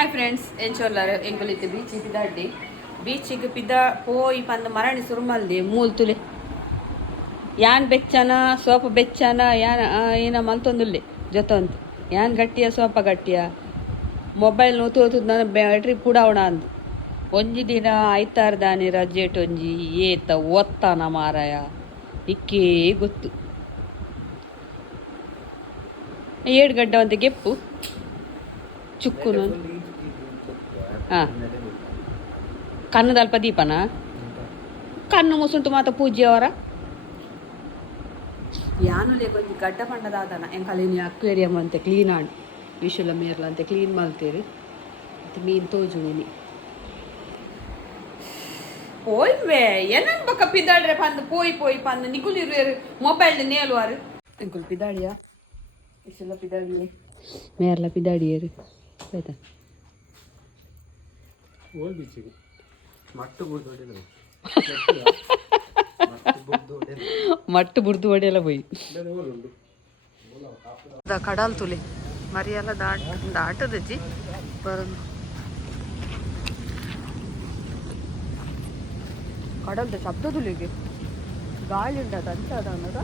hi friends ಎಂಚೋಲ್ಲಾರು ಎಂಕುಲಿತ್ತು ಬೀಚಿಗೆ ಪಿದಾಡ್ಡಿ ಬೀಚಿಗೆ ಪೋಯಿ ಪಂದ ಮರಣಿ ಸುರುಮಲ್ದಿ ಮೂಲ್ ತುಲೆ ಯಾನ್ ಬೆಚ್ಚನ ಸೋಪ ಬೆಚ್ಚನ ಯಾನ್ ಏನ ಮಲ್ತೊಂದುಲ್ಲೆ ಜೊತೊಂದು ಯಾನ್ ಗಟ್ಟಿಯ ಸೋಪ ಗಟ್ಟಿಯ ಮೊಬೈಲ್ ನೂತು ನನ್ನ ಬ್ಯಾಟ್ರಿ ಪುಡಾವಣ ಅಂದು ಒಂಜಿ ದಿನ ಐತಾರ್ದಾನಿ ರಜೆಟ್ ಒಂಜಿ ಏತ ಒತ್ತಾನ ಮಾರಾಯ ಇಕ್ಕೇ ಗೊತ್ತು 7 ಗಂಟೆ ಒಂದು ಗೆಪ್ಪು ಚುಕ್ಕುನು ಹಾಂ ಕಣ್ಣದಲ್ಪ ದೀಪನ ಕಣ್ಣು ಮುಸುಂಟು ಮಾತ ಪೂಜ್ಯ ಅವರ ಯಾನುಲೆ ಕೊಂಚ ಗಡ್ಡ ಪಂಡದಾದನ ಎಂಕಲಿನಿ ಅಕ್ವೇರಿಯಂ ಅಂತೆ ಕ್ಲೀನ್ ಆಡು ವಿಶುಲ ಮೇರ್ಲ ಅಂತೆ ಕ್ಲೀನ್ ಮಾಡ್ತೀರಿ ಮತ್ತು ಮೀನು ತೋಜುವಿನಿ ಪೋಯ್ವೆ ಏನನ್ ಬಕ್ಕ ಪಿದಾಡ್ರೆ ಪಂದು ಪೋಯಿ ಪಂದು ನಿಗುಲಿರು ಮೊಬೈಲ್ ನೇಲುವಾರು ಎಂಕುಲ್ ಪಿದಾಡಿಯಾ ವಿಶುಲ ಪಿದಾಡಿಯೇ ಮೇರ್ಲ ಪಿದಾಡಿಯರು ಆಯ್ತಾ ಮಟ್ಟು ಬುಡ್ದು ಹೊಡೆಯಲ್ಲ போய் ಕಡಲ್ ತುಲೆ ಮರಿಯೆಲ್ಲ ದಾಟದಜ್ಜಿ ಬರೋದು ಕಡಲ್ದ ಶಬ್ದ ತುಲಿಗೆ ಗಾಳಿ ಉಂಟದ ಅಂಚದ ಅನ್ನೋದ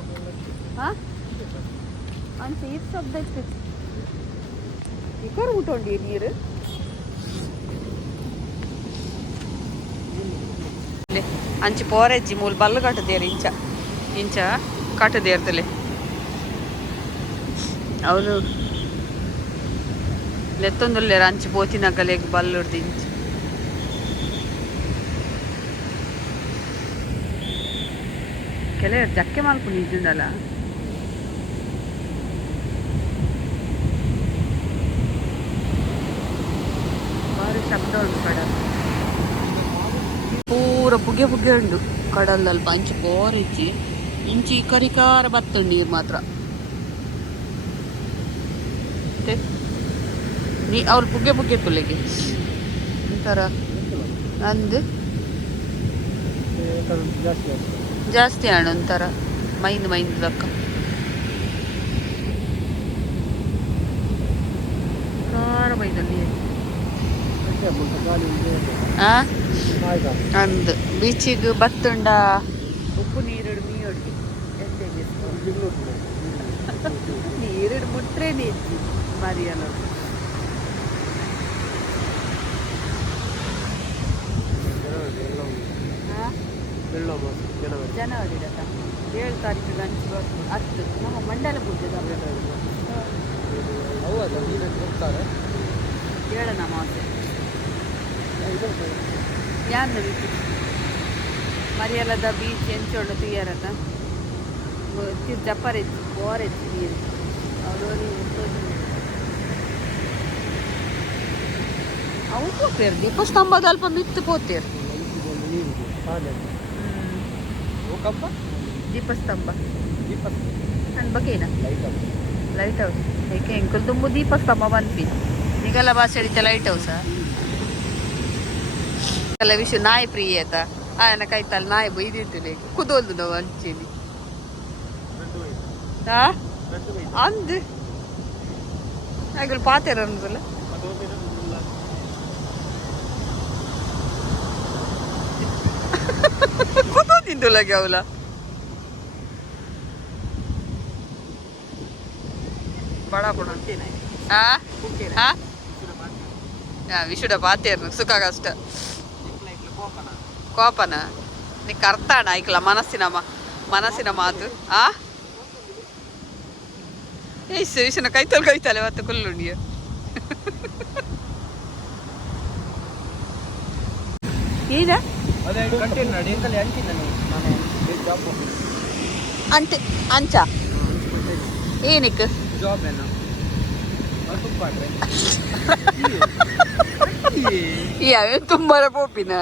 ಹಾಂ ಅಂಚೆ ಇದು ಶಬ್ದ ಇತ್ತು ಇಕರ್ ಊಟೊಂಡಿ ನೀರು ಅಂಚಿ ಪೋರೆಜ್ಜಿ ಮೂಲ ಬಲ್ಲು ಕಟ್ಟದೇರು ಇಂಚ ಕಟ್ಟದೇರ್ತಲೆ ಅವನು ಲೆತ್ತೊಂದುಲ್ಲೇರ ಅಂಚಿ ಪೋತಿನಗಲೆಗ್ ಬಲ್ಲುಡ್ದು ಇಂಚ ಕೆಲವರು ಜಕ್ಕೆ ಮಲ್ಪುಂಡು ಇದ್ದುಂಡಲ್ಲ ಭಾರಿ ಶಬ್ದ ಉಂಟು ಕಡಲ್ ಪೂರ ಪುಗೆ ಉಂಡು ಕಡಲಲ್ಪ ಅಂಚು ಬೋರಿಚ್ಚಿ ಇಂಚಿ ಕರಿಕಾರ ಬತ್ತುಂಡು ನೀರು ಮಾತ್ರ ನೀ ಅವ್ರು ಪುಗೆ ತುಲೆಗೆ ಒಂಥರ ಅಂದು ಜಾಸ್ತಿ ಹಣ್ಣು ಒಂಥರ ಮೈಂದು ದಕ್ಕ ಕಾರ ಬೈದ ನೀರು ಅಂದು ಬೀಚಿಗೆ ಬತ್ತುಂಡ ಉಪ್ಪು ನೀರಿಡು ಮೀಯೊಡ್ಗೆ ನೀರಿಡು ಮುಟ್ರೆ ನೀರ್ಜಿ ಮರಿಯಲ್ಲ ಜನವರಿ 7 ತಾರೀಕಿಗೆ ಅಂಚು ಬರ್ತು 10 ನಮ್ಮ ಮಂಡಲ ಪೂಜೆ ಹೇಳನ ಮಾಸೆ ಯಾರು ಮರಿಯಲ್ಲದ ಬೀಚ್ ಎಂಚೋಳು ತುಯ್ಯಾರತ ಜಪ್ಪರೆಚ್ಚಿ ಬೋರೆಚ್ಚಿ ನೀರು ಅವರು ಅವು ಹೋಗ್ತೇರು ದೀಪಸ್ತಂಭದ ಅಲ್ಪ ಮಿತ್ತು ಪೋತೇರು ದೀಪಸ್ತಂಭ ನನ್ನ ಬಗ್ಗೆನಾ ಲೈಟ್ ಹೌಸ್ ಏಕೆ ಎಂಕಲ್ ತುಂಬ ದೀಪಸ್ತಂಭ ಬಂದ್ವಿ ಈಗೆಲ್ಲ ಭಾಷೆ ಹಿಡಿತ ಲೈಟ್ ಹೌಸಾ ಎಲ್ಲ ವಿಷಯ ನಾಯಿ ಪ್ರಿಯ ಆಯ್ತಾ ಆಯನ ಕೈತಲ್ಲಿ ನಾಯಿ ಬೈದಿರ್ತೀನಿ ಕುದೋಲ್ದು ನಾವು ಹಂಚೇಲಿ ಅಂದು ಹಾಗೆ ಪಾತೇರ ಅನ್ನೋದಲ್ಲ ಕುದೋದಿಂದುಲಾಗೆ ಅವಳ ಬಡ ಬಡ ವಿಷುಡ ಪಾತೇರ್ನು ಸುಖ ಕಷ್ಟ ಕೋಪನ ನೀ ಕರ್ತಾಣ ಐಕ್ಲ ಮನಸ್ಸಿನ ಮಾತು ವಿಷನ ಕೈತಲೆ ಮತ್ತೆ ಕುಲ್ಲುಂಡಿಯ ಏನ ಅಂಟೆ ಅಂಚ ಏನಕ್ಕೆ ಯಾವೇ ತುಂಬಾರ ಪೋಪಿನ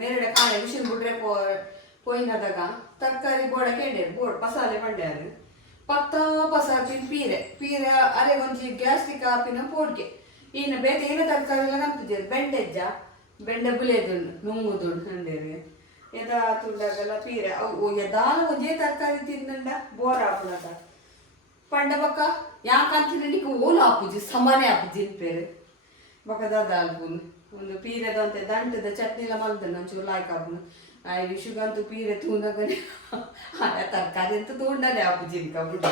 ಮೇರೆಡೆ ಕಾಳೆ ಮಿಷಿನ್ ಬಿಡ್ರೆ ಪೋಯಿನದಾಗ ತರಕಾರಿ ಬೋಡ ಕೆಂಡೇರು ಬೋಡ್ ಪಸಾಲೆ ಮಂಡ್ಯಾರು ಪತ್ತ ಪಸಾಪಿನ ಪೀರೆ ಅರೆ ಒಂಜಿ ಗ್ಯಾಸ್ಟ್ರಿಕ್ ಆಪಿನ ಪೋಡ್ಗೆ ಇನ್ನು ಬೇತೆ ಏನೋ ತರಕಾರಿ ಎಲ್ಲ ನಮ್ತಿದ್ದೇವೆ ಬೆಂಡೆಜ್ಜ ಬೆಂಡೆ ಬುಲೆದು ನುಂಗುದು ಅಂದೇರಿ ಎದ ತುಂಡಾಗಲ್ಲ ಪೀರೆ ಅವು ಎದಾಲ ಒಂದೇ ತರಕಾರಿ ತಿಂದಂಡ ಬೋರ್ ಹಾಪುನದ ಪಂಡ ಬಕ್ಕ ಯಾಕಂತಿದ್ರೆ ನೀಕು ಓಲು ಹಾಪುಜಿ ಸಮಾನೆ ಹಾಪುಜಿ ಪೇರು ಬಕ್ಕದಾದ ಅಲ್ಪುನು ಒಂದು ಪೀರೆದ ಅಂತ ದಂಟದ ಚಟ್ನಿ ಎಲ್ಲ ಮಲ್ದನ ಒಂಚೂರು ಲಾಯ್ಕ್ ಹಾಪುನು ಆ ವಿಷುಗಂತೂ ಪೀರೆ ತೂಂದಾಗನೆ ತರಕಾರಿ ಅಂತ ತೂಂಡನೆ ಹಾಪುಜಿ ಕಬುಡ್ಡ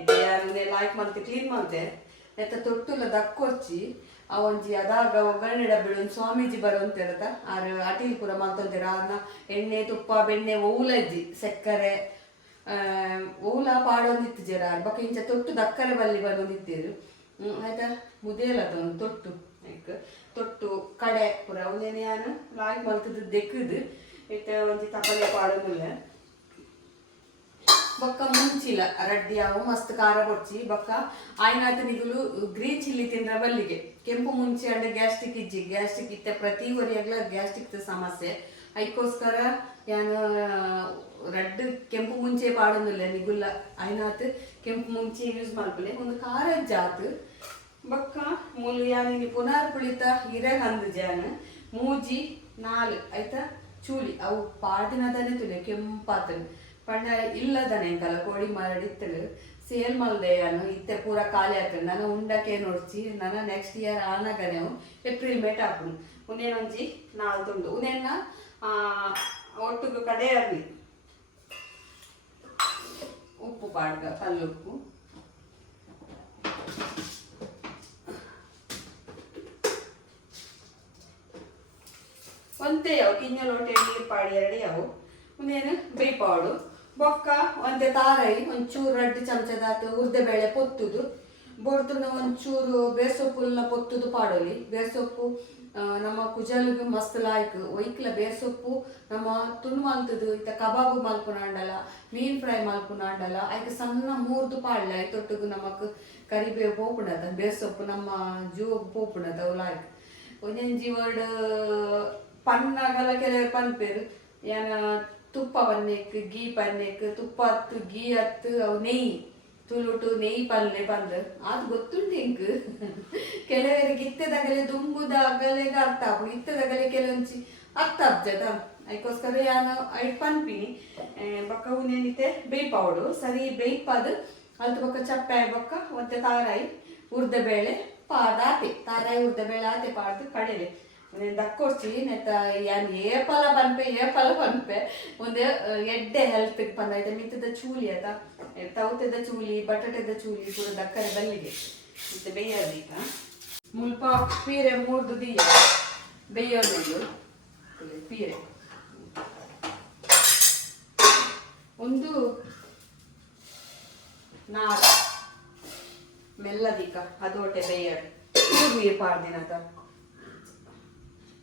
ಇದು ಯಾರು ಲಾಯ್ಕ್ ಮಾಡ್ತೆ ಕ್ಲೀನ್ ಮಾಡ್ತೆ ನೆತ್ತ ತೊಟ್ಟುಲ್ಲ ದಕ್ಕೊಚ್ಚಿ ಅವೊಂಜಿ ಅದಾಗ ಒಗ್ಗರಣೆ ಡಬ್ಬಿ ಒಂದು ಸ್ವಾಮೀಜಿ ಬರುವಂತಿರತ್ತ ಆರು ಅಟಿಲ್ ಪೂರ ಮಲ್ತೊಂತೀರ ಅದನ್ನ ಎಣ್ಣೆ ತುಪ್ಪ ಬೆಣ್ಣೆ ಓಲಜ್ಜಿ ಸಕ್ಕರೆ ಓಲ ಪಾಡೊಂದಿತ್ತು ಜರ ಬಕ್ಕ ಇಂಚ ತೊಟ್ಟು ದಕ್ಕರೆ ಬಲ್ಲಿ ಬರೋದಿತ್ತೇರು ಆಯ್ತಾ ಮುದೇಲದ ಒಂದು ತೊಟ್ಟು ತೊಟ್ಟು ಕಡೆ ಪೂರ ಅವನೇನು ಯಾರು ಲಾಯ್ಕ್ ಮಲ್ತದ್ದು ದೆಕ್ಕದು ಇತ್ತ ಒಂಜಿ ತಪಲೆ ಪಾಡೋದಿಲ್ಲ ಬೊಕ್ಕ ಮುಂಚಿಲ ರಡ್ಡಿ ಅವು ಮಸ್ತ್ ಖಾರ ಕೊಡ್ಚಿ ಬೊಕ್ಕ ಆಯ್ನಾತ ನಿಗುಲು ಗ್ರೀನ್ ಚಿಲ್ಲಿ ತಿಂದ್ರ ಬಲ್ಲಿಗೆ ಕೆಂಪು ಮುಂಚೆ ಅಂಡೆ ಗ್ಯಾಸ್ಟ್ರಿಕ್ ಇಜ್ಜಿ ಗ್ಯಾಸ್ಟ್ರಿಕ್ ಇತ್ತೆ ಪ್ರತಿ ಒರಿಯಾಗ್ಲ ಗ್ಯಾಸ್ಟ್ರಿಕ್ ಸಮಸ್ಯೆ ಅದಕ್ಕೋಸ್ಕರ ಯಾನು ರಡ್ಡ್ ಕೆಂಪು ಮುಂಚೆ ಪಾಡೋದಿಲ್ಲ ನಿಗುಲ್ಲ ಆಯ್ನಾತ್ ಕೆಂಪು ಮುಂಚೆ ಯೂಸ್ ಮಾಡ್ಬಲೆ ಒಂದು ಖಾರ ಜಾತ್ ಬೊಕ್ಕ ಮೂಲು ಯಾನಿ ಪುನರ್ ಪುಳಿತ ಹಿರೇ ಹಂದು ಜಾನ ಮೂಜಿ ನಾಲ್ ಆಯ್ತಾ ಚೂಲಿ ಅವು ಪಾಡಿನದನೆ ತುಲೆ ಕೆಂಪಾತನು ಪಂಡ ಇಲ್ಲದನೆ ಕಲ ಕೋಳಿ ಮಾಡಿತ್ತಲು ಸೇಲ್ ಮಲ್ದೆಯನು ಇತ್ತೆ ಪೂರ ಖಾಲಿ ಆಗ್ತದೆ ನಾನು ಉಂಡಕ್ಕೆ ನೋಡ್ಚಿ ನಾನು ನೆಕ್ಸ್ಟ್ ಇಯರ್ ಆನಾಗನೆ ಏಪ್ರಿಲ್ ಮೇಟ್ ಹಾಕುನು ಉನೇನೊಂಜಿ ನಾಲ್ ತುಂಡು ಉನೇನ ಒಟ್ಟಿಗೆ ಕಡೆ ಇರಲಿ ಉಪ್ಪು ಪಾಡ್ಗ ಕಲ್ಲುಪ್ಪು ಒಂದೇ ಅವು ಕಿಂಜಲ್ ಹೊಟ್ಟೆ ನೀರು ಪಾಡಿ ಎರಡೇ ಅವು ಉನೇನು ಬೇಯ್ಪಾಡು ಬೊಕ್ಕ ಒಂದೇ ತಾರಾಯಿ ಒಂಚೂರು ರಡ್ಡು ಚಮಚದಾತು ಉದ್ದಿಬೇಳೆ ಪೊತ್ತುದು ಬೋಡ್ತುನ ಒಂಚೂರು ಬೇಸೊಪ್ಪುಲ್ಲ ಪೊತ್ತುದು ಪಾಡೋಲಿ ಬೇಸೊಪ್ಪು ನಮ್ಮ ಕುಜಲಿಗೆ ಮಸ್ತ್ ಲಾಯ್ಕ್ ಒಯ್ಕ್ಲ ಬೇಸೊಪ್ಪು ನಮ್ಮ ತುಣ್ ಮಲ್ತದು ಇತ್ತ ಕಬಾಬು ಮಲ್ಪುನಾಂಡಲ ಮೀನ್ ಫ್ರೈ ಮಲ್ಪುನಾಂಡಲ ಆಯ್ಕೆ ಸಣ್ಣ ಮೂರ್ದು ಪಾಡ್ಲ ತೊಟ್ಟುಗು ನಮಕ್ ಕರಿಬೇವು ಪೋಪುಣದ ಬೇಸೊಪ್ಪು ನಮ್ಮ ಜೀವಕ್ಕೆ ಪೋಪುಣದ ಅವು ಲಾಯ್ಕ್ ಒಂದೊಂಜಿ ವರ್ಡ್ ಪನ್ನಾಗಲ ಕೆಲವರು ಪನ್ಪೇರು ಏನ ತುಪ್ಪ ಬನ್ನೆಕ್ ಗೀ ಪನ್ನೆಕ್ ತುಪ್ಪ ಹತ್ತು ಗೀ ಹತ್ತು ಅವು ನೆಯ್ಯಿ ತುಳುಟು ನೆಯ್ಯಿ ಪಲ್ಲೆ ಬಂದು ಅದು ಗೊತ್ತುಂಟು ಇಂಕ್ ಕೆಲವರಿಗೆ ಇತ್ತದಾಗಲೇ ದುಂಬುದಾಗಲೆಗ ಅರ್ಥ ಆಪು ಇತ್ತದಾಗಲೇ ಕೆಲವೊಂಚಿ ಅರ್ಥ ಆಗ್ತದ ಅದಕ್ಕೋಸ್ಕರ ಯಾನು ಐಟ್ ಪನ್ಪಿನಿ ಬೊಕ್ಕ ಉನೇನಿತೆ ಬೇಯ್ಪಾವಡು ಸರಿ ಬೇಯ್ಪದು ಅಲ್ತು ಬೊಕ್ಕ ಚಪ್ಪೆ ಬೊಕ್ಕ ಮತ್ತೆ ತಾರಾಯಿ ಉರ್ದ ಬೇಳೆ ಪಾದಾತೆ ತಾರಾಯಿ ಉರ್ದ ಬೇಳೆ ಆತೆ ಪಾಡ್ದು ಕಡೆಲೆ ದಕ್ಕೊಡ್ಸಿ ನೆತ್ತ ಯಾನ್ ಏಪಲ ಪನ್ಪೆ ಒಂದು ಎಡ್ಡೆ ಹೆಲ್ತ್ ಪಂದಾಯ್ತ ಮಿತ್ತದ ಚೂಲಿ ಅದ ತೌತದ ಚೂಲಿ ಬಟಾಟೆದ ಚೂಲಿ ಪೂರ ದಕ್ಕರೆ ಬಲ್ಲಿಗೆ ಮತ್ತೆ ಬೇಯೋದೀಗ ಮುಲ್ಪ ಪೀರೆ ಮೂರ್ದು ದಿಯ ಬೇಯೋದು ಪೀರೆ ಒಂದು ನಾರು ಮೆಲ್ಲದಿಕ ಅದೋಟೆ ಬೇಯರು ನೀರು ಪಾಡ್ದಿನದ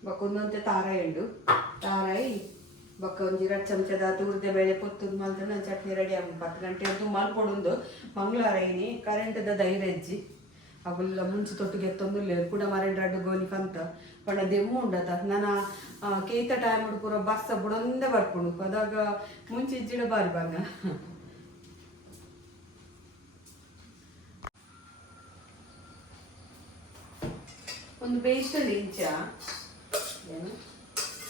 ಬೊಕ್ಕ ಒಂದೊಂತೆ ತಾರಾಯಿ ಉಂಡು ತಾರಾಯಿ ಬೊಕ್ಕ ಒಂಜಿ 2 ಚಮಚದ ಉರ್ದ ಬೇಳೆ ಪೊತ್ತುದು ಮಲ್ತು ನನ್ನ ಚಟ್ನಿ ರೆಡಿ ಆಗ 10 ಗಂಟೆ ಅದು ಮಲ್ಪೊಡುಂದು ಮಂಗಳವಾರ ಏನಿ ಕರೆಂಟ್ದ ಧೈರ್ಯ ಇಜ್ಜಿ ಅವುಲ್ಲ ಮುಂಚೆ ತೊಟ್ಟಿಗೆ ಎತ್ತೊಂದುಲ್ಲೆ ಕೂಡ ಮರೆಂಡ್ ರಡ್ಡು ಗೋಲಿ ಕಂತ ಪಂಡ ದೆಮ್ಮು ಉಂಡತ ನಾನು ಕೇತ ಟೈಮ್ ಪೂರ ಬಸ್ಸ ಬುಡೊಂದೆ ಬರ್ಪುಂಡು ಅದಾಗ ಮುಂಚೆ ಇಜ್ಜಿಡ ಬಾರಿ ಬಂಗ ಒಂದು ಬೇಯಿಸಲಿ ಇಂಚ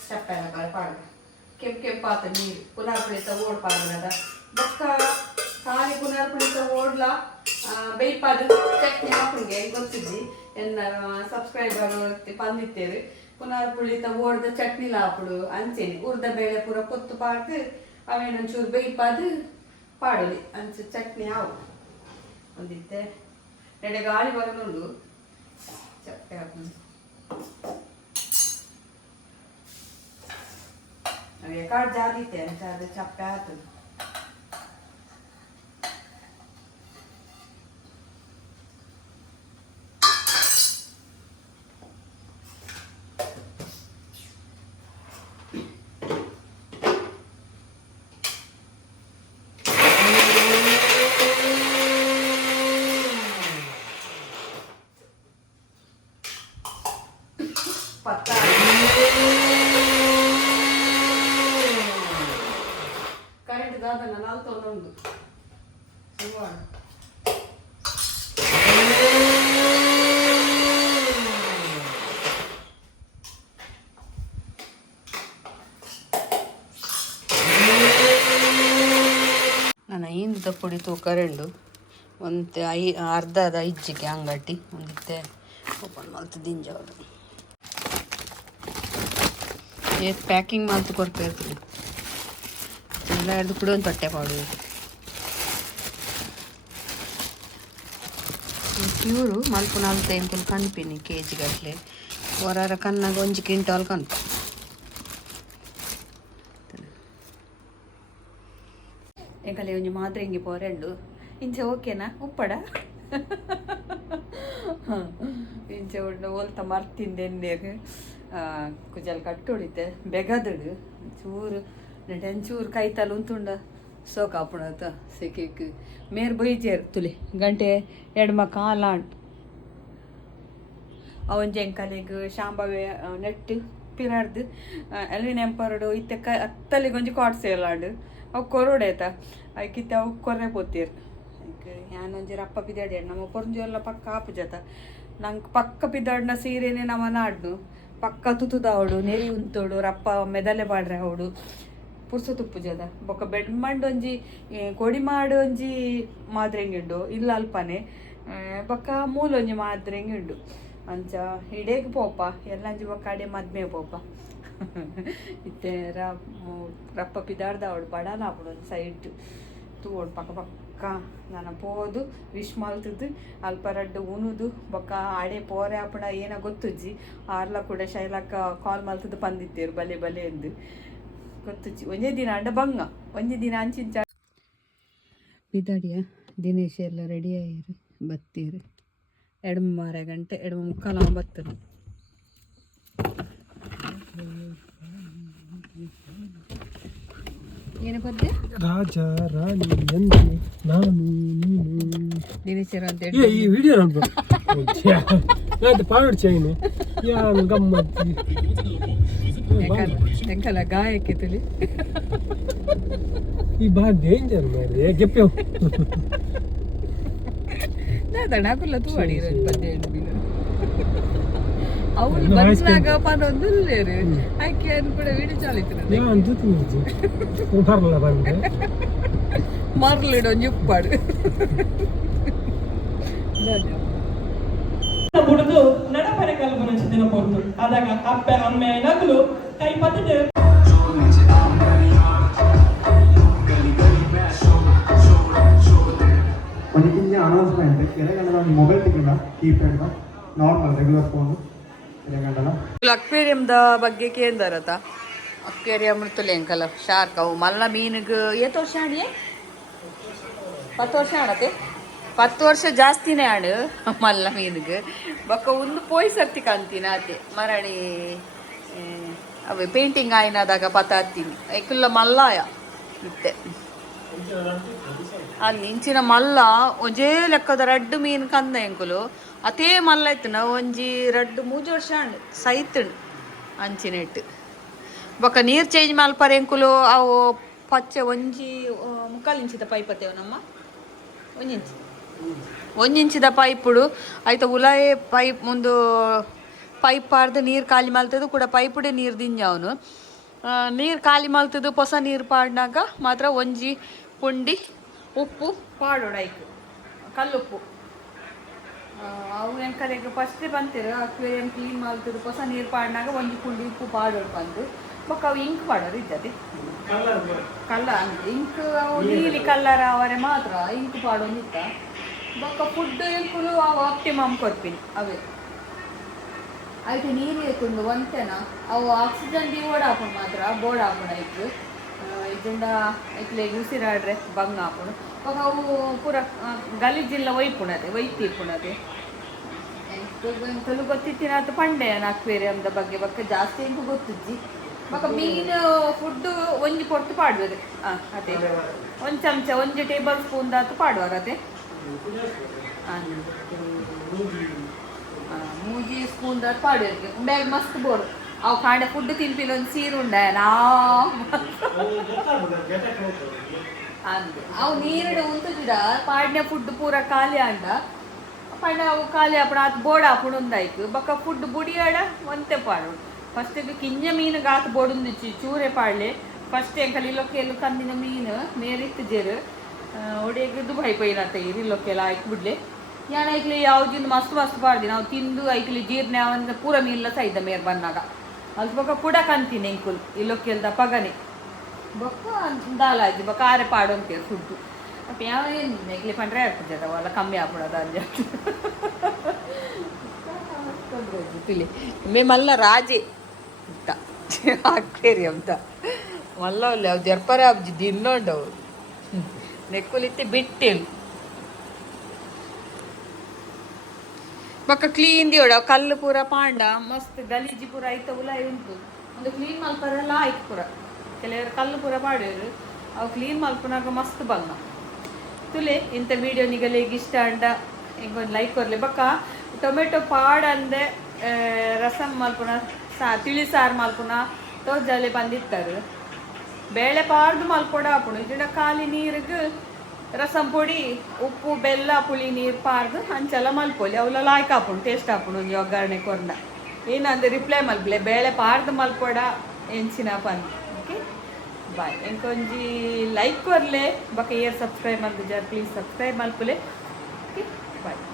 ಚಪ್ಪೆಲ್ಲ ಪಾಡ ಕೆಂಪಾತ ನೀರು ಪುನರ್ಪುಳಿತ ಓಡ್ ಪಾಡದ ಬೊಕ್ಕ ಖಾಲಿ ಪುನರ್ಪುಳಿತ ಓಡ್ಲ ಬೇಯ್ಪಾದ ಚಟ್ನಿ ಹಾಕುಂಗೆ ಗೊತ್ತಿದ್ದಿ ಎನ್ನ ಸಬ್ಸ್ಕ್ರೈಬರ್ ಬಂದಿತ್ತೇವೆ ಪುನರ್ಪುಳಿತ ಓಡ್ದ ಚಟ್ನಿಲ ಹಾಪುಡು ಅಂಚೆನಿ ಉರ್ದ ಬೇಳೆ ಪೂರ ಕೊತ್ತು ಪಾಡ್ದು ಅವೇನೊಂಚೂರು ಬೇಯ್ಪಾದು ಪಾಡಲಿ ಅಂಚ ಚಟ್ನಿ ಹಾವು ಒಂದಿತ್ತೆ ಎಡೆ ಗಾಳಿ ಬರೋನುಂಡು ಚಪ್ಪೆ ಹಾಕೊಂಡು ಕಾಡು ಜಾದಿತ್ತೆ ಅಂತ ಅದು ಚಪ್ಪೆ ಆಗ್ತದೆ ಕರೆಂಟ್ ದಾದನ 41 ಸುಮಾರು ಊಟದ ಪುಡಿ ತೂಕ 2 ಒಂದು ಅರ್ಧದ ಇಜ್ಜಿಗೆ ಅಂಗಡಿ ಒಂದಿತ್ತೆ ಓಪನ್ ಮಾಡ್ತು ದಿಂಜಾವುದು ಏತ್ ಪ್ಯಾಕಿಂಗ್ ಮಾಡ್ತು ಕೊಡ್ತಾ ಇರ್ತೀನಿ ಎಲ್ಲ ಹಿಡ್ದು ಪುಡಿ ಒಂದು ತೊಟ್ಟೆ ಪಾಡು ಪ್ಯೂರು ಮಲ್ಪು 4-5 ಕಣ್ಪಿನಿ KG ಗಟ್ಟಲೆ ಹೊರ ಕನ್ನಾಗ 1 ಕ್ವಿಂಟಾಲ್ ಕಣ್ಪ ಎಂಕಲೆ ಒಂಜಿ ಮಾತ್ರ ಹಿಂಗೆ ಪೋರೆಂಡು ಇಂಚೆ ಓಕೆನಾ ಉಪ್ಪಡ ಇಂಚೆ ಉಂಡು ಓಲ್ತ ಮರ್ತಿಂದೆಂದೇರು ಕುಜಲ್ ಕಟ್ಟೊಡಿತೆ ಬೆಗದಡು ಚೂರು ನೆಂಚೂರು ಕೈತಲು ಉಂತುಂಡ ಸೋಕಾಪುಣತ ಸೆಕೆಕ್ ಮೇರ್ ಬೈಜೇರು ತುಲಿ ಗಂಟೆ 2 ಕಾಲಾಂಡ್ ಅವನ್ ಎಂಕಲೆಗ್ ಶಾಂಬವೆ ನೆಟ್ಟು ಪಿರಾರ್ದು ಎಲ್ವಿನ್ ಎಂಪರ್ಡು ಇತ್ತೆ ಅತ್ತಲಿಗೆ ಒಂಜಿ ಕಾಟ್ ಸೇಲಾಂಡು ಅವು ಕೊರೋಡೇತ ಐಕಿತ್ತೆ ಅವು ಕೊರ್ರೆ ಪೋತೀರು ಯಾನೊಂಜಿ ರಪ್ಪ ಪಿದಾಡಿ ನಮ್ಮ ಪೊರ್ಜೋಲ್ಲ ಪಕ್ಕ ಆಪು ಜತ ನಂಗೆ ಪಕ್ಕ ಪಿದಾಡ್ನ ಸೀರೆನೆ ನಮ್ಮ ನಾಡ್ನು ಪಕ್ಕ ತುತುದಾವಡು ನೆರಿ ಉಂತೋಡು ರಪ್ಪ ಮೆದಲೆ ಬಾಡ್ರೆ ಅವಡು ಪುರ್ಸ ತುಪ್ಪು ಜದ ಬೊಕ್ಕ ಬೆಡ್ ಮಂಡ್ ಒಂಜಿ ಕೊಡಿ ಮಾಡು ಒಂಜಿ ಮಾದ್ರೆಂಗಿಂಡು ಇಲ್ಲ ಅಲ್ಪನೆ ಬೊಕ್ಕ ಮೂಲೊಂಜಿ ಮಾದ್ರೆಂಗಿಂಡು ಅಂಚ ಹಿಡೇಗ್ ಪೋಪ ಎಲ್ಲಂಜಿ ಬೊಕ್ಕ ಅಡೆ ಮದ್ಮೆ ಪೋಪ ಇತ್ತೆ ರಪ್ಪ ಪಿದಾಡ್ದವಳು ಬಡಾಲ ಆಪುಡು ಒಂದು ಸೈಡ್ ತೂವೋಡು ಪಕ್ಕ ಪಕ್ಕ ನಾನು ಪೋದು ವಿಶ್ ಮಲ್ತದ್ದು ಅಲ್ಪ ರಡ್ಡು ಉಣುದು ಬೊಕ್ಕ ಆಡೆ ಪೋರೆ ಆಪುಣ ಏನ ಗೊತ್ತುಜ್ಜಿ ಆರ್ಲ ಕೂಡ ಶೈಲಕ್ಕ ಕಾಲ್ ಮಲ್ತದ್ದು ಬಂದಿತ್ತೇರು ಬಲೆ ಬಲೆ ಎಂದು ಗೊತ್ತುಜ್ಜಿ ಒಂದೇ ದಿನ ಅಂಡ ಬಂಗ ಒಂದೇ ದಿನ ಅಂಚಿಂಚ ಪಿದಾಡಿಯ ದಿನೇಶ್ ಎಲ್ಲ ರೆಡಿ ಆಯಿರು ಬತ್ತೀರು 2:30 ಗಂಟೆ 2:45 ಬತ್ತರು ಏನು ಪದ್ಯ ರಾಜ ರಾಣಿ ಎಂದು ನಾನು ನೀನು ದಿನೇಶರ ಅಂತ ಹೇಳಿ ಈ ವಿಡಿಯೋ ನೋಡ್ಬೋದು ಪಾಡ್ ಚೈನು ಯಾನ್ ಗಮ್ಮತ್ತಿ ಎಂಕಲ ಗಾಯಕ್ಕೆ ತುಲಿ ಈ ಬಾ ಡೇಂಜರ್ ಮಾರಿ ಗೆಪ್ಪೆ ನಾಕುಲ್ಲ ತೂ ಅಡಿರೋದು ಪದ್ಯ ಅವಳು ಬಂದಾಗ ಪನ್ನೊಂದುಲ್ಲೇರು ಆಕೆ ಕೂಡ ವಿಡಿಯೋ ಚಾಲಿತಿರೋದು ಯಾನ್ ಜೊತೆ ಬರಲ್ಲ ಬಂದೆ ಮರ್ಲಿಡೋ ಉಪ್ಪಾಡು ಬುಡದು ನಡಪರೆ ಕಲ್ಪನೆ ದಿನ ಪೊರ್ತು ಆದಾಗ ಅಪ್ಪೆ ಅಮ್ಮೆ ನಗಲು ಕೈ ಪತ್ತೆ ಒಂದಿನ ಅನೌನ್ಸ್ಮೆಂಟ್ ಕೆಳಗಂಡಲ mobile ticket keypad normal regular phone ಕೆಳಗಂಡಲ ಅಕ್ವೇರಿಯಂದ ಬಗ್ಗೆ ಕೇಂದರತ ಅಕ್ವೇರಿಯಂ ತುಲೆ ಎಂಕಲ ಶಾರ್ಕ್ ಅವು ಮಲ್ಲ ಮೀನಿಗೆ 8 ವರ್ಷ ಆಡಿಯೇ 10 ವರ್ಷ ಆಡತ್ತೆ 10 ವರ್ಷ ಜಾಸ್ತಿನೇ ಆಡು ಮಲ್ಲ ಮೀನಿಗೆ ಬೊಕ್ಕ ಒಂದು ಪೋಯ್ ಸರ್ತಿ ಕಾಣ್ತೀನಿ ಆತೆ ಮರಣಿ ಅವೇ ಪೇಂಟಿಂಗ್ ಆಯ್ನದಾಗ ಪತ ಹತ್ತೀನಿ ಐಕುಲ್ಲ ಮಲ್ಲಾಯ ಇತ್ತೆ ಅಲ್ಲಿ ಇಂಚಿನ ಮಲ್ಲ ಒಂಜೇ ಲೆಕ್ಕದ ರಡ್ಡು ಮೀನು ಕಂದ ಎಂಕುಲು ಅತೇ ಮಲ್ಲ ಇತ್ತು ನಾವು ಒಂಜಿ ರಡ್ಡು 3 ವರ್ಷ ಅಂಡು ಸೈತುಂಡು ಅಂಚಿನೆಟ್ಟು ಬೊಕ್ಕ ನೀರು ಚೇಂಜ್ ಮಲ್ಪರೆ ಎಂಕುಲು ಅವು ಪಚ್ಚೆ ಒಂಜಿ 3/4 ಇಂಚಿದ ಪೈಪ್ ಅತ್ತೇವು ನಮ್ಮ 1 ಇಂಚಿದ ಪೈಪುಡು ಆಯ್ತು ಉಲಾಯೆ ಪೈಪ್ ಮುಂದು ಪೈಪ್ ಪಾಡ್ದು ನೀರು ಖಾಲಿ ಮಲ್ತದ್ದು ಕೂಡ ಪೈಪುಡೆ ನೀರು ದಿಂಜವನು ನೀರು ಖಾಲಿ ಮಲ್ತದ್ದು ಹೊಸ ನೀರು ಪಾಡ್ನಾಗ ಮಾತ್ರ ಒಂಜಿ ಪುಂಡಿ ಉಪ್ಪು ಪಾಡೋಡಾಯ್ತು ಕಲ್ಲುಪ್ಪು ಅವು ಎಂಕಲೆಗೆ ಫಸ್ಟೇ ಬಂತಿರು ಅಕ್ವೇರಿಯಂ ಕ್ಲೀನ್ ಮಲ್ತದ್ದು ಹೊಸ ನೀರು ಪಾಡ್ನಾಗ ಒಂಜಿ ಪುಂಡಿ ಉಪ್ಪು ಪಾಡೋಡು ಬಂದು ಬೊಕ್ಕ ಅವು ಇಂಕ್ ಪಾಡೋರು ಇದ್ದದೆ ಕಲ್ಲರ್ ಇಂಕ್ ಅವು ನೀಲಿ ಕಲ್ಲರ್ ಅವರೇ ಮಾತ್ರ ಇಂಕ್ ಪಾಡೋಂದಿತ್ತ ಬೊಕ್ಕ ಫುಡ್ ಎಂಕುಲು ಅವು ಆಪ್ಟಿಮಮ್ ಕೊಡ್ತೀನಿ ಅವೇ ಆಯ್ತು ನೀರು ಏಕುಂಡು ಒಂತೆನ ಅವು ಆಕ್ಸಿಜನ್ ಡಿವೋಡ್ ಹಾಕೊಂಡು ಮಾತ್ರ ಬೋರ್ಡ್ ಹಾಕೊಂಡು ಆಯ್ತು ಇದರಿಂದ ಇಟ್ಲೆ ಉಸಿರಾಡ್ರೆ ಬಂಗ ಹಾಕೊಂಡು ಅವಾಗ ಅವು ಪೂರ ಗಲೀಜಿಲ್ಲ ಒಯ್ತಿಪ್ಪುಣದೆ ಎಂಕಲು ಗೊತ್ತಿತ್ತಿನ ಅದು ಪಂಡೆಯನ ಅಕ್ವೇರಿಯಂದ ಬಗ್ಗೆ ಬಕ್ಕ ಜಾಸ್ತಿ ಎಂಕು ಗೊತ್ತಿಜ್ಜಿ ಬಕ್ಕ ಮೀನು ಫುಡ್ ಒಂಜಿ ಪೊರ್ತು ಪಾಡ್ಬೋದು ಅದೇ 1 ಚಮಚ 1 ಟೇಬಲ್ ಸ್ಪೂನ್ ದಾತು ಪಾಡುವಾರ ಅದೇ ಮೂಜಿ ಸ್ಪೂನ್ ದಾತು ಪಾಡುವರಿಗೆ ಉಂಡಾಗ ಮಸ್ತ್ ಬೋರು ಅವು ಕಾಂಡೆ ಫುಡ್ ತಿನ್ಪಿಲ್ಲ ಒಂದು ಸೀರು ಉಂಡೆ ಅಂದು ಅವು ನೀರು ಉಂತುಜಿಡ ಪಾಡ್ನೆ ಫುಡ್ ಪೂರ ಖಾಲಿ ಆಂಡ ಪಂಡ ಅವು ಖಾಲಿ ಆಪಣ ಅದು ಬೋರ್ಡ್ ಹಾಕೊಂಡು ಒಂದಾಯ್ತು ಬಕ್ಕ ಫುಡ್ ಬುಡಿಯಾಡ ಒಂತೆ ಪಾಡು ಫಸ್ಟ್ ಕಿಂಜ ಮೀನು ಗಾತು ಬೋಡುಂದಿಚ್ಚಿ ಚೂರೆ ಪಾಡ್ಲೆ ಫಸ್ಟ್ ಎಂಕಲ್ ಇಲ್ಲೊಕ್ಕೆ ಕಂದಿನ ಮೀನು ಮೇರಿತ್ತು ಜೇರು ಒಡೆಗೆ ದುಬೈ ಪೈನತ್ತ ಇರಿಲ್ಲೊಕ್ಕೆಲ್ಲ ಆಯ್ತು ಬಿಡ್ಲೆ ಯಾಣ ಐಕ್ಲಿ ಯಾವ್ದಿಂದ ಮಸ್ತ್ ಮಸ್ತ್ ಪಾಡ್ದಿ ನಾವು ತಿಂದು ಐಕ್ಲಿ ಜೀರ್ಣ ಅವಂದ ಪೂರ ಮೀನ್ಲ ಸೈದ ಮೇರ್ ಬಂದಾಗ ಅಲ್ಲಿ ಬೊಕ್ಕ ಕೂಡ ಕಂತೀನಿ ಎಂಕುಲ್ ಇಲ್ಲೊಕ್ಕೆಲ್ದ ಪಗನೆ ಬೊಕ್ಕ ದಾಲಾಜಿ ಬೊಕ್ಕ ಆರೆ ಪಾಡು ಅಂತೇಳಿ ಫುಡ್ಡು ಅಪ್ಪ ಯಾವ ಏನು ಐಕ್ಲಿ ಪಂಡ್ರೆ ಆಗ್ತದೆ ಅವಲ್ಲ ಕಮ್ಮಿ ಆಗ್ಬಿಡೋದು ಅಲ್ಲಿ ತಿಳಿ ಮೇ ಮಲ್ಲ ರಾಜೆ ಅಂತ ಅಕ್ವೇರಿಯಂ ಅಂತ ಮಲ್ಲ ಒಳ್ಳೆ ಅವು ಜರ್ಪರ ಅಬ್ಜಿ ದಿನ್ನೊಂಡವು ನೆಕ್ಕುಲಿತ್ತೆ ಬಿಟ್ಟೇನು ಬೊಕ್ಕ ಕ್ಲೀನ್ ದಿಯೋಡ ಕಲ್ಲು ಪೂರ ಪಾಂಡ ಮಸ್ತ್ ಗಲೀಜಿ ಪೂರ ಐತ ಉಲಾಯಿ ಉಂಟು ಒಂದು ಕ್ಲೀನ್ ಮಲ್ಪರೆಲ್ಲ ಆಯ್ತು ಪೂರ ಕೆಲವರು ಕಲ್ಲು ಪೂರ ಪಾಡ್ಯೋರು ಅವು ಕ್ಲೀನ್ ಮಲ್ಪನಾಗ ಮಸ್ತ್ ಬಂಗ ತುಲೆ ಇಂಥ ವಿಡಿಯೋ ನಿಗಲಿಗೆ ಇಷ್ಟ ಅಂಡ ಹಿಂಗೊಂದು ಲೈಕ್ ಕೊರ್ಲಿ ಬೊಕ್ಕ ಟೊಮೆಟೊ ಪಾಡ್ ಅಂದೆ ರಸಮ್ ಮಲ್ಪುನ ತಿಳಿ ಸಾರು ಮಲ್ಪುನ ತೋಜಾಲೆ ಬಂದಿತ್ತಾರೆ ಬೇಳೆ ಪಾರ್ದು ಮಲ್ಪೊಡ ಹಾಪುಣು ಇದನ್ನ ಖಾಲಿ ನೀರಿಗೆ ರಸಂ ಪೊಡಿ ಉಪ್ಪು ಬೆಲ್ಲ ಪುಳಿ ನೀರು ಪಾರ್ದು ಹಂಚೆಲ್ಲ ಮಲ್ಪೊಲಿ ಅವಲ್ಲ ಲಾಯ್ಕ್ ಹಾಪುಣು ಟೇಸ್ಟ್ ಹಾಪುಣು ಒಂಜಿ ಒಗ್ಗರಣೆ ಕೊರ್ನ ಏನಂದ್ರೆ ರಿಪ್ಲೈ ಮಲ್ಪಲೆ ಬೇಳೆ ಪಾರ್ದು ಮಲ್ಪೊಡ ಎಂಚಿನ ಪಂದ್ ಓಕೆ ಬಾಯ್ ಎಂಕೊಂಜಿ ಲೈಕ್ ಕೊರ್ಲೆ ಬಕ ಇಯರ್ ಸಬ್ಸ್ಕ್ರೈಬ್ ಮಲ್ಪುಜಾರ್ ಪ್ಲೀಸ್ ಸಬ್ಸ್ಕ್ರೈಬ್ ಮಲ್ಪುಲೆ ಓಕೆ ಬಾಯ್